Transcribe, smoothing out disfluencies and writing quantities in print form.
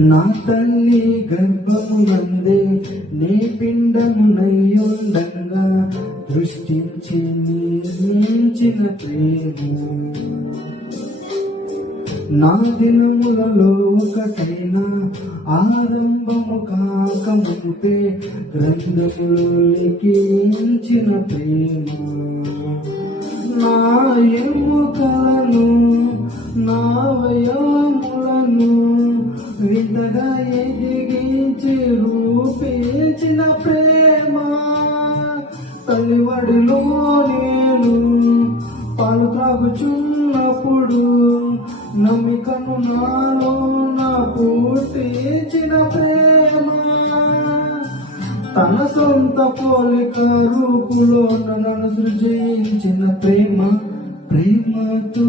నా తల్లి గర్భమునందే నీ పిండమునయ్యుండంగా దృష్టించి నియమించిన ప్రేమ నా దినములలో ఒకటైనా ఆరంభము కాకముందే గ్రంథములో లిఖించిన ప్రేమ నా ఎముకలను నా అవయవములను వింతగా ఎదిగించి రూపించిన ప్రేమ తల్లివడిలో నేను పాలు త్రాగుచున్నప్పుడు నమ్మికను నాలో నా పుట్టించిన ప్రేమ తన సొంత పోలిక రూపులో నన్ను సృజించిన ప్రేమ ప్రేమతో